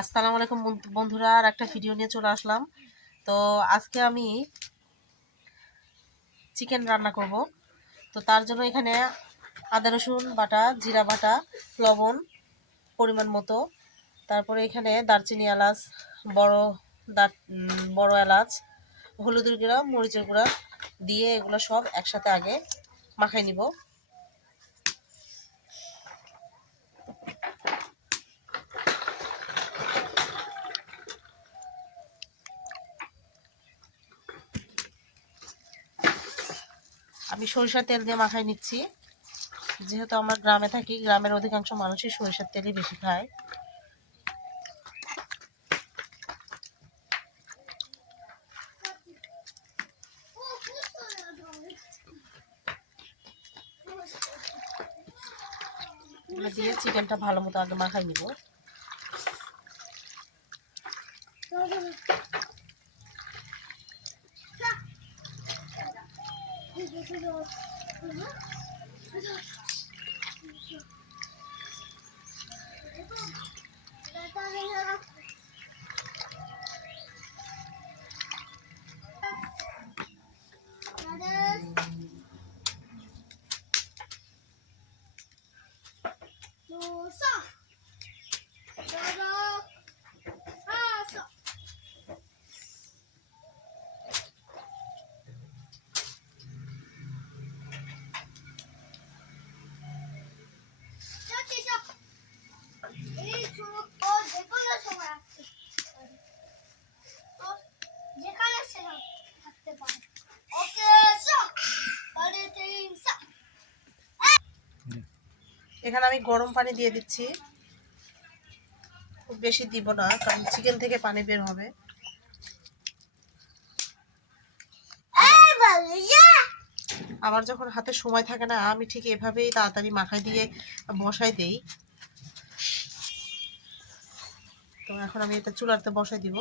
আসসালামু আলাইকুম বন্ধুরা, আর একটা ভিডিও নিয়ে চলে আসলাম। তো আজকে আমি চিকেন রান্না করব। তো তার জন্য এখানে আদা রসুন বাটা, জিরা বাটা, লবণ পরিমাণ মতো, তারপরে এখানে দারচিনি, এলাচ, বড় বড় এলাচ, হলুদের গুঁড়া, মরিচের গুঁড়া দিয়ে এগুলো সব একসাথে আগে মাখাই নিব। আমি সরিষার তেল দিয়ে মাখাই নিচ্ছি, যেহেতু আমরা গ্রামে থাকি, গ্রামের অধিকাংশ মানুষই সরিষার তেলই বেশি খায়। দিয়ে চিকেনটা ভালো মতো আগে মাখাই নিব। এখানে আমি গরম পানি দিয়ে দিচ্ছি, খুব বেশি দিব না কারণ চিকেন থেকে পানি বের হবে। আমার যখন হাতে সময় থাকে না, আমি ঠিক এভাবেই তাড়াতাড়ি মাখাই দিয়ে বসাই দেই। তো এখন আমি এটা চুলাতে বসাই দিব।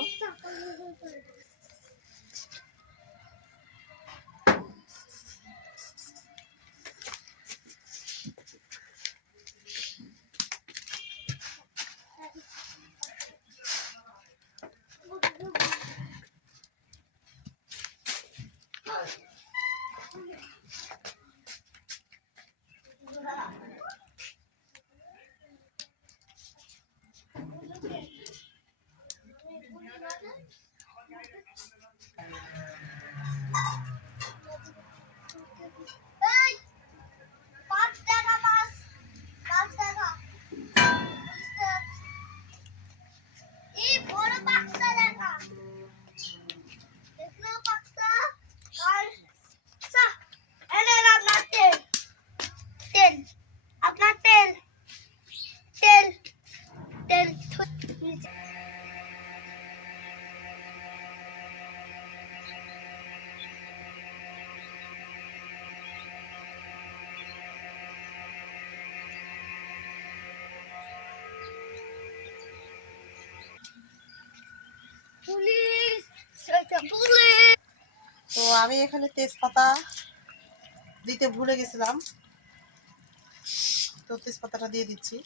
তো আমি এখানে তেজপাতা দিতে ভুলে গেছিলাম, তো তেজপাতাটা দিয়ে দিচ্ছি।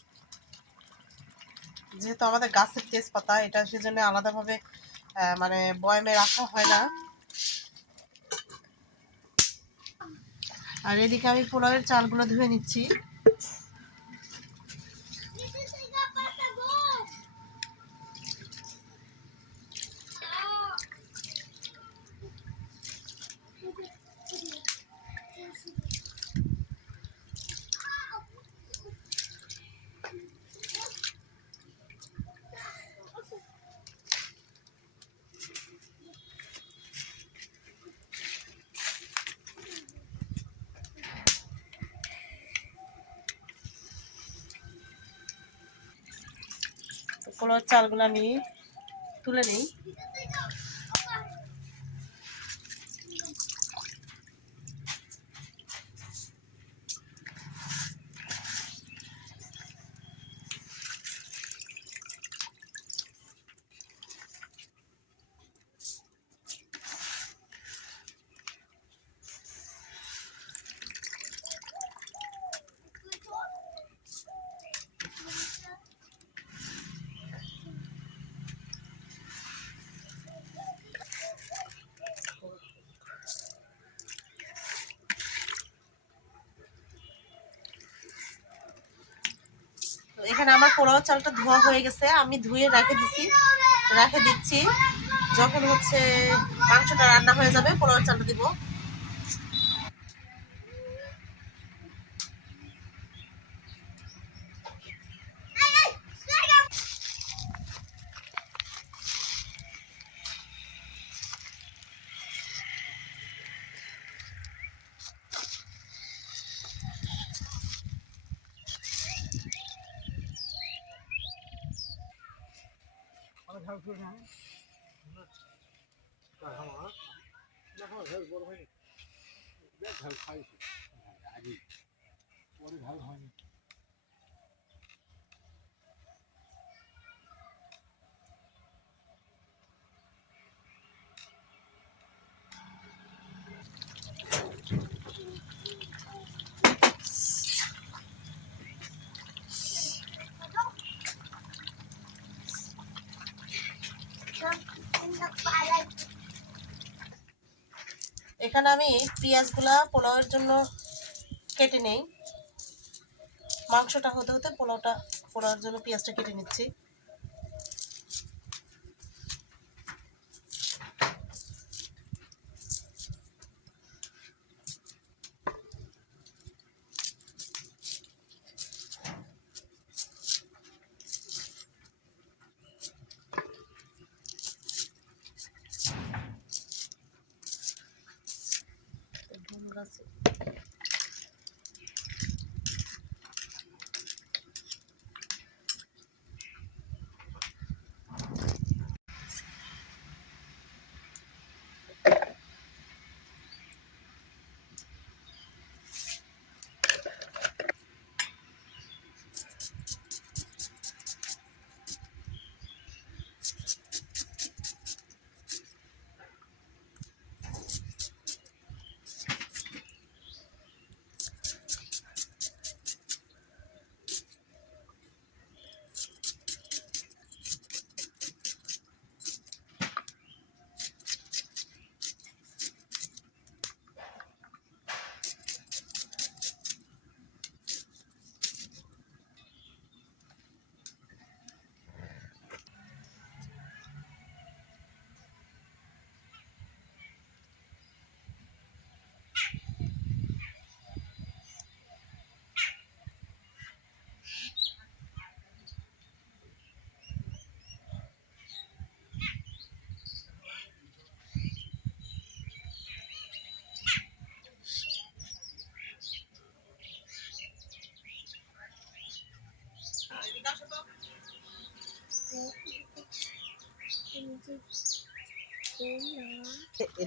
যেহেতু আমাদের গাছের তেজপাতা, এটা সেজন্য আলাদাভাবে মানে বয়ামে রাখা হয় না। আর এদিকে আমি পোলাওয়ের চালগুলো ধুয়ে নিচ্ছি। পোলাওয়ের চালগুলো আমি তুলে নিই। এখানে আমার পোলাও চালটা ধোয়া হয়ে গেছে, আমি ধুয়ে রেখে দিচ্ছি। যখন হচ্ছে মাংসটা রান্না হয়ে যাবে পোলাও চালটা দিব। এখানে আমি পেঁয়াজগুলা পোলাওয়ের জন্য কেটে নেই। মাংসটা হতে হতে পোলাওয়ের জন্য পেঁয়াজটা কেটে নিচ্ছি।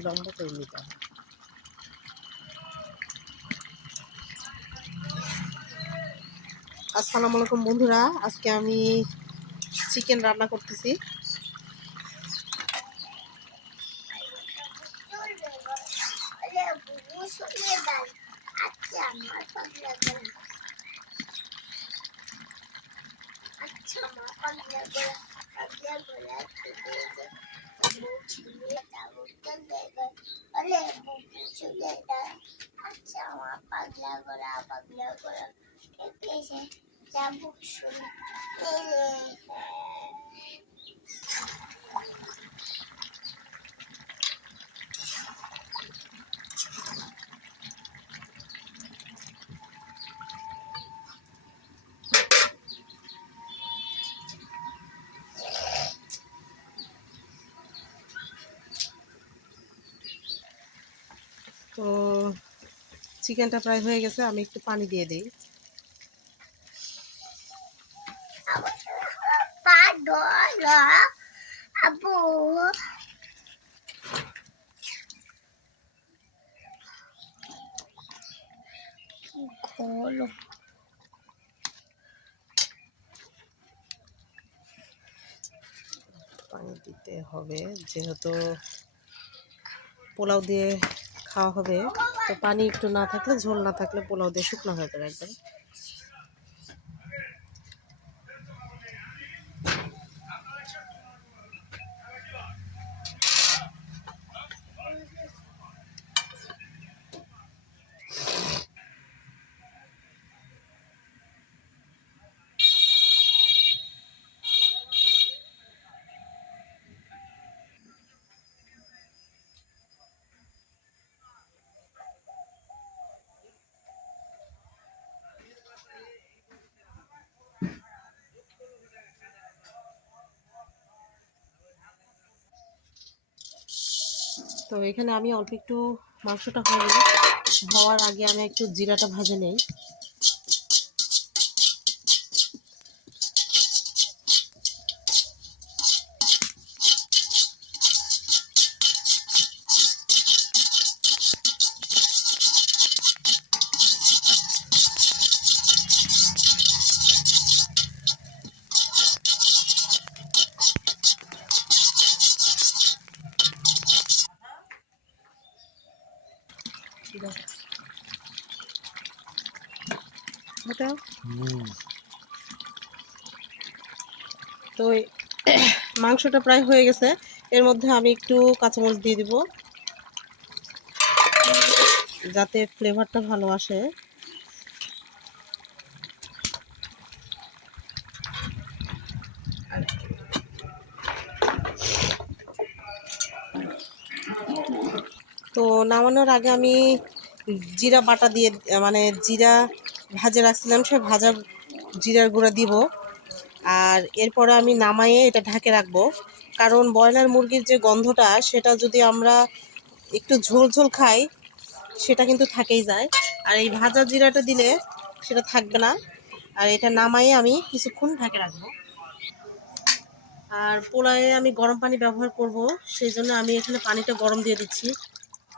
লম্বা করে নিতে হবে। আসসালামু আলাইকুম বন্ধুরা, আজকে আমি চিকেন রান্না করতেছি। তো চিকেনটা প্রায় হয়ে গেছে, আমি একটু পানি দিয়ে দিই। পানি দিতে হবে, যেহেতু পোলাও দিয়ে খাওয়া হবে, তো পানি একটু না থাকলে, ঝোল না থাকলে পোলাও দিয়ে শুকনো হয়ে যাবে একদম। তো এখানে আমি অল্প একটু মাংসটা হওয়ার আগে আমি একটু জিরাটা ভেজে নেই। তো মাংসটা প্রায় হয়ে গেছে, এর মধ্যে আমি একটু কাঁচামরিচ দিয়ে দিব যাতে ফ্লেভারটা ভালো আসে। তো নামানোর আগে আমি জিরা বাটা দিয়ে মানে জিরা ভাজে রাখছিলাম, সে ভাজা জিরার গুঁড়া দিব। আর এরপরে আমি নামাইয়ে এটা ঢাকে রাখবো, কারণ ব্রয়লার মুরগির যে গন্ধটা সেটা যদি আমরা একটু ঝোল ঝোল খাই সেটা কিন্তু থাকেই যায়, আর এই ভাজা জিরাটা দিলে সেটা থাকবে না। আর এটা নামাইয়ে আমি কিছুক্ষণ ঢাকে রাখবো। আর পোলাওয়ে আমি গরম পানি ব্যবহার করব, সেই জন্য আমি এখানে পানিটা গরম দিয়ে দিচ্ছি।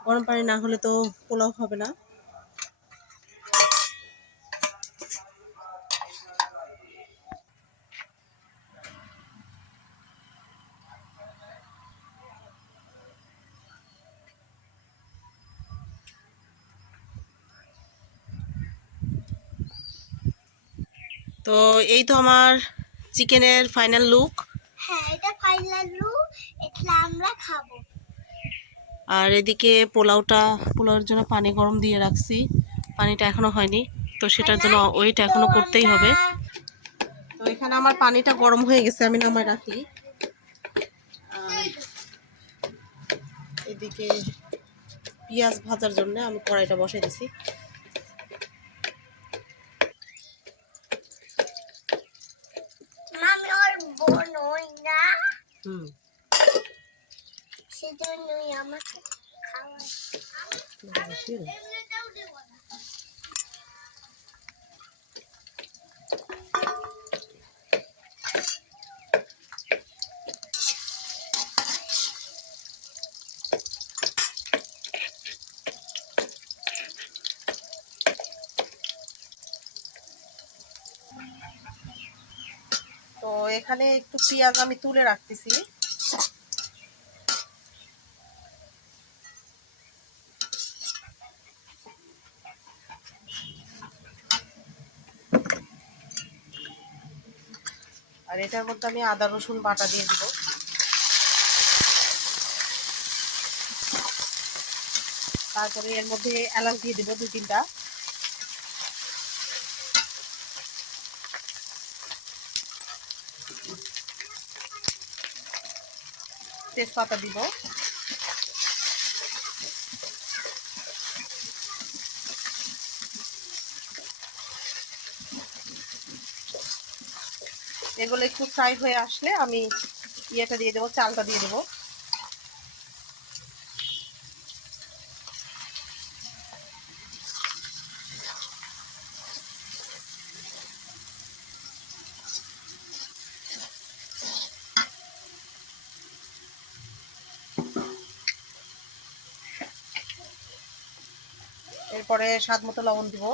গরম পানি না হলে তো পোলাও হবে না। তো এই তো আমার চিকেনের ফাইনাল লুক। হ্যাঁ, এটা ফাইনাল লুক, এটা আমরা খাবো। আর এদিকে পোলাওর জন্য পানি গরম দিয়ে রাখছি, পানিটা এখনো হয়নি, তো সেটার জন্য ওয়েট এখনো করতেই হবে। তো এখানে আমার পানিটা গরম হয়ে গেছে, আমি নামায় রাখি। আর এদিকে পেঁয়াজ ভাজার জন্য আমি কড়াইটা বসাই দিছি। আমি ওর বোন হই না, হুম, সেজন্যই আমাকে খাওয়াই। তো এখানে একটু পেঁয়াজ আমি তুলে রাখতেছি। আর এটার মধ্যে আমি আদা রসুন বাটা দিয়ে দিব। তারপরে এর মধ্যে এলাচ দিয়ে দিব 2-3টা। তেজপাতা দিব। এগুলো একটু ফ্রাই হয়ে আসলে আমি ইয়েটা দিয়ে দেবো, চালটা দিয়ে দেবো। এরপরে স্বাদ মতো লবণ দিব।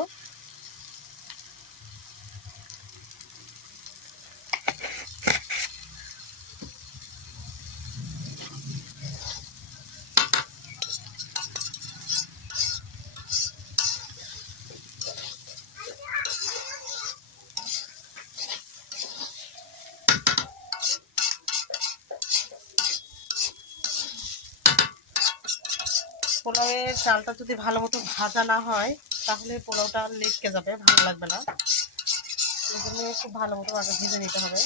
পোলাওয়ের চালটা যদি ভালো মতো ভাজা না হয় তাহলে পোলাওটা লেটকে যাবে, ভালো লাগবে না। এই জন্য খুব ভালো মতো আগে ভেজে নিতে হবে।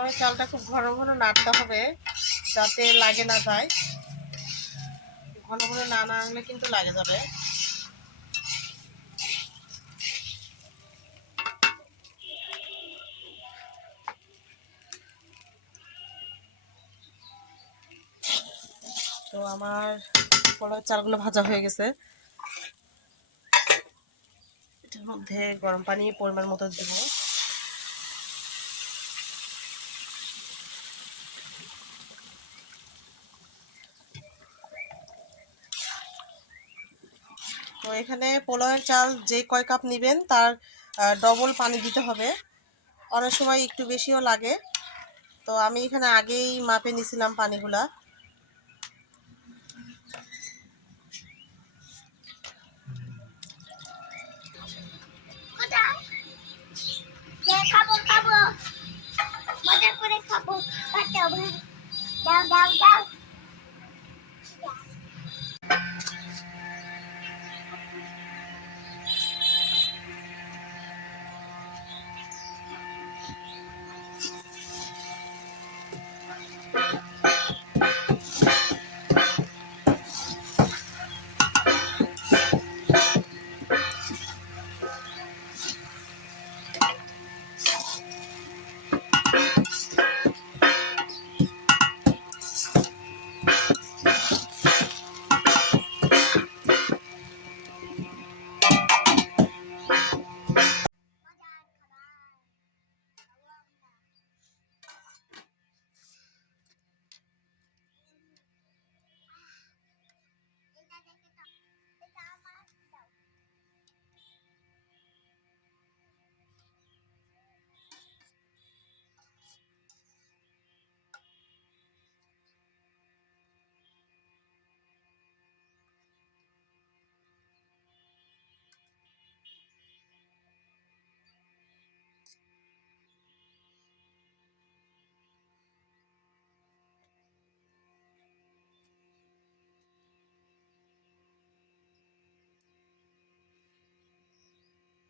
পোলাওয়ের চালটা খুব ঘন ঘন নাড়তে হবে যাতে লাগে না যায়। ঘন ঘন না নাড়লে কিন্তু লাগে যাবে। তো আমার পোলাওয়ের চালগুলো ভাজা হয়ে গেছে। এটার মধ্যে গরম পানি পরিমাণ মতো দেব। তো এখানে পোলাওয়ের চাল যে কয় কাপ নেবেন তার ডবল পানি দিতে হবে। অনেক সময় একটু বেশিও লাগে। তো আমি এখানে আগেই মাপে নিছিলাম পানিগুলা। কোথায়? যে খাবো খাবো, মজা করে খাবো। দাও দাও দাও দাও।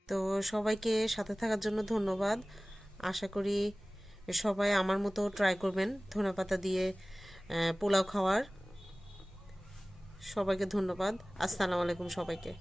তো সবাইকে সাথে থাকার জন্য ধন্যবাদ। আশা করি সবাই আমার মতো ট্রাই করবেন ধনেপাতা দিয়ে পোলাও খাওয়ার। সবাইকে ধন্যবাদ। আসসালামু আলাইকুম সবাইকে।